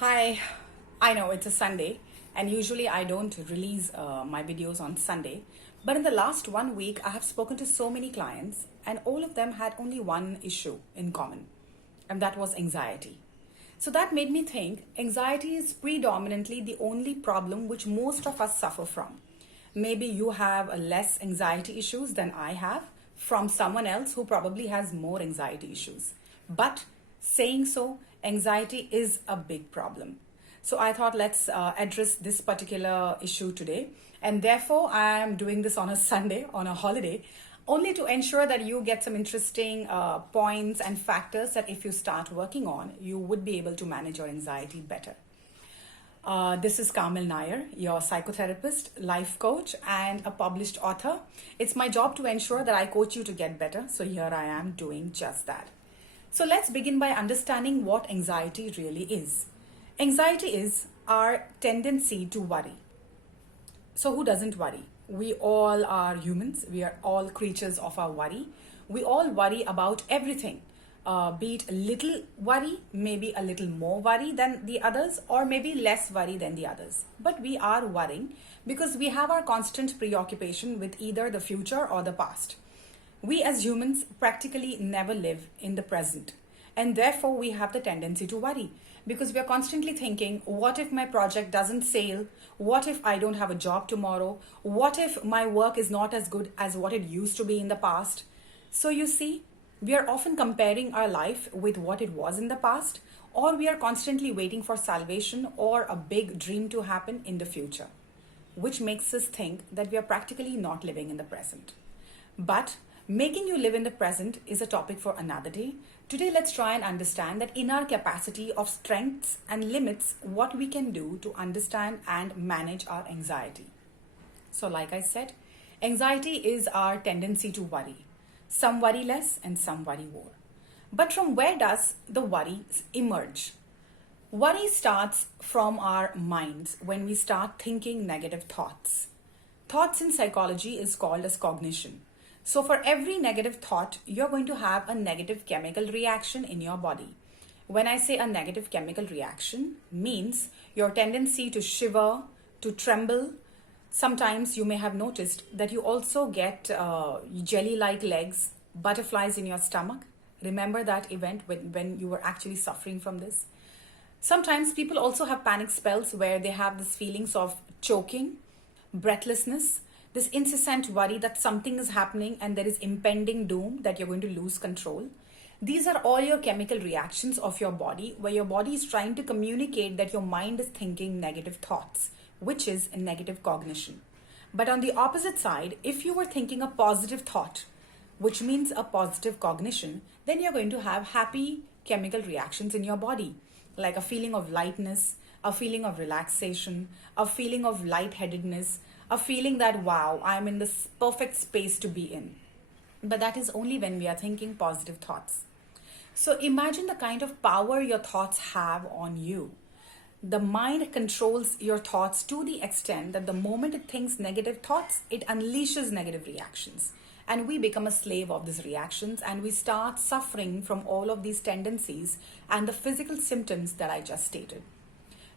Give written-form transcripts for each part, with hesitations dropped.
Hi, I know it's a Sunday, and usually I don't release my videos on Sunday. But in the last 1 week, I have spoken to so many clients, and all of them had only one issue in common, and that was anxiety. So that made me think anxiety is predominantly the only problem which most of us suffer from. Maybe you have less anxiety issues than I have from someone else who probably has more anxiety issues. But saying so, anxiety is a big problem. So I thought let's address this particular issue today. And therefore, I am doing this on a Sunday, on a holiday, only to ensure that you get some interesting points and factors that if you start working on, you would be able to manage your anxiety better. This is Kamil Nair, your psychotherapist, life coach, and a published author. It's my job to ensure that I coach you to get better. So here I am doing just that. So let's begin by understanding what anxiety really is. Anxiety is our tendency to worry. So who doesn't worry? We all are humans. We are all creatures of our worry. We all worry about everything. Be it a little worry, maybe a little more worry than the others, or maybe less worry than the others. But we are worrying because we have our constant preoccupation with either the future or the past. We as humans practically never live in the present. And therefore, we have the tendency to worry because we are constantly thinking, what if my project doesn't sail? What if I don't have a job tomorrow? What if my work is not as good as what it used to be in the past? So you see, we are often comparing our life with what it was in the past, or we are constantly waiting for salvation or a big dream to happen in the future, which makes us think that we are practically not living in the present. But making you live in the present is a topic for another day. Today, let's try and understand that in our capacity of strengths and limits, what we can do to understand and manage our anxiety. So, like I said, anxiety is our tendency to worry. Some worry less and some worry more. But from where does the worry emerge? Worry starts from our minds when we start thinking negative thoughts. Thoughts in psychology is called as cognition. So for every negative thought, you're going to have a negative chemical reaction in your body. When I say a negative chemical reaction, means your tendency to shiver, to tremble. Sometimes you may have noticed that you also get jelly-like legs, butterflies in your stomach. Remember that event when you were actually suffering from this? Sometimes people also have panic spells where they have this feelings of choking, breathlessness, this incessant worry that something is happening and there is impending doom that you're going to lose control. These are all your chemical reactions of your body where your body is trying to communicate that your mind is thinking negative thoughts, which is a negative cognition. But on the opposite side, if you were thinking a positive thought, which means a positive cognition, then you're going to have happy chemical reactions in your body, like a feeling of lightness, a feeling of relaxation, a feeling of lightheadedness, a feeling that, wow, I'm in this perfect space to be in. But that is only when we are thinking positive thoughts. So imagine the kind of power your thoughts have on you. The mind controls your thoughts to the extent that the moment it thinks negative thoughts, it unleashes negative reactions. And we become a slave of these reactions and we start suffering from all of these tendencies and the physical symptoms that I just stated.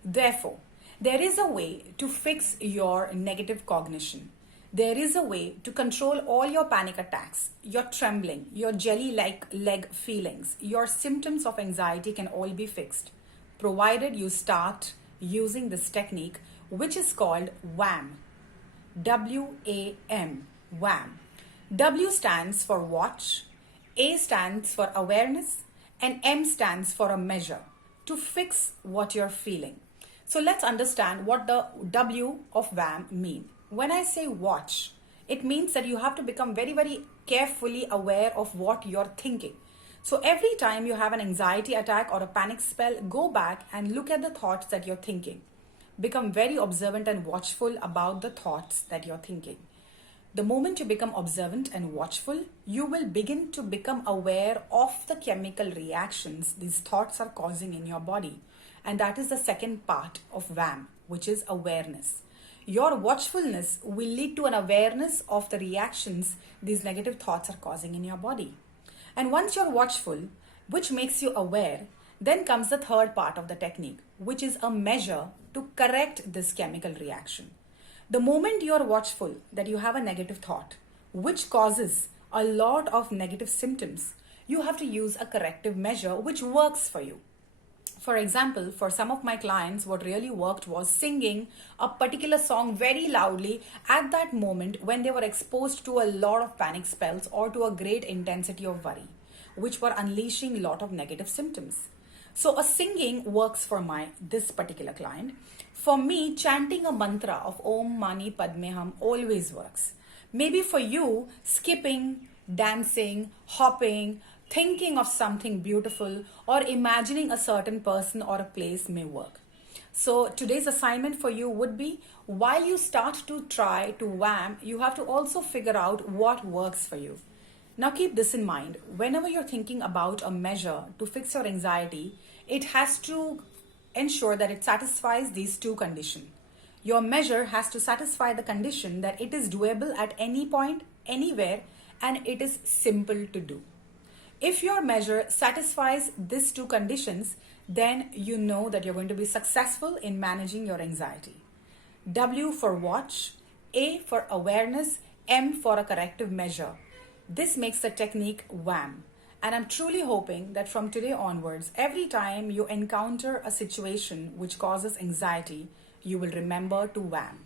Therefore, there is a way to fix your negative cognition. There is a way to control all your panic attacks, your trembling, your jelly-like leg feelings. Your symptoms of anxiety can all be fixed, provided you start using this technique, which is called WAM. W-A-M, WAM. W stands for watch, A stands for awareness, and M stands for a measure to fix what you're feeling. So let's understand what the W of WAM mean. When I say watch, it means that you have to become very, very carefully aware of what you're thinking. So every time you have an anxiety attack or a panic spell, go back and look at the thoughts that you're thinking. Become very observant and watchful about the thoughts that you're thinking. The moment you become observant and watchful, you will begin to become aware of the chemical reactions these thoughts are causing in your body. And that is the second part of WAM, which is awareness. Your watchfulness will lead to an awareness of the reactions these negative thoughts are causing in your body. And once you're watchful, which makes you aware, Then comes the third part of the technique, which is a measure to correct this chemical reaction. The moment you are watchful that you have a negative thought, which causes a lot of negative symptoms, you have to use a corrective measure which works for you. For example, for some of my clients, what really worked was singing a particular song very loudly at that moment when they were exposed to a lot of panic spells or to a great intensity of worry, which were unleashing a lot of negative symptoms. So a singing works for this particular client. For me, chanting a mantra of Om Mani Padme Hum always works. Maybe for you, skipping, dancing, hopping, thinking of something beautiful, or imagining a certain person or a place may work. So today's assignment for you would be, while you start to try to wham, you have to also figure out what works for you. Now keep this in mind. Whenever you're thinking about a measure to fix your anxiety, it has to ensure that it satisfies these two conditions. Your measure has to satisfy the condition that it is doable at any point, anywhere, and it is simple to do. If your measure satisfies these two conditions, then you know that you're going to be successful in managing your anxiety. W for watch, A for awareness, M for a corrective measure. This makes the technique wham. And I'm truly hoping that from today onwards, every time you encounter a situation which causes anxiety, you will remember to wham.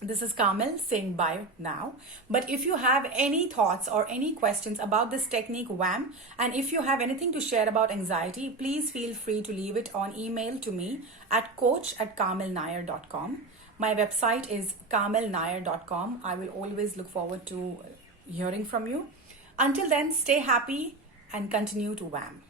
This is Kamil saying bye now. But if you have any thoughts or any questions about this technique wham, and if you have anything to share about anxiety, please feel free to leave it on email to me at coach@kamilnair.com. My website is kamilnair.com. I will always look forward to hearing from you. Until then, stay happy and continue to wham.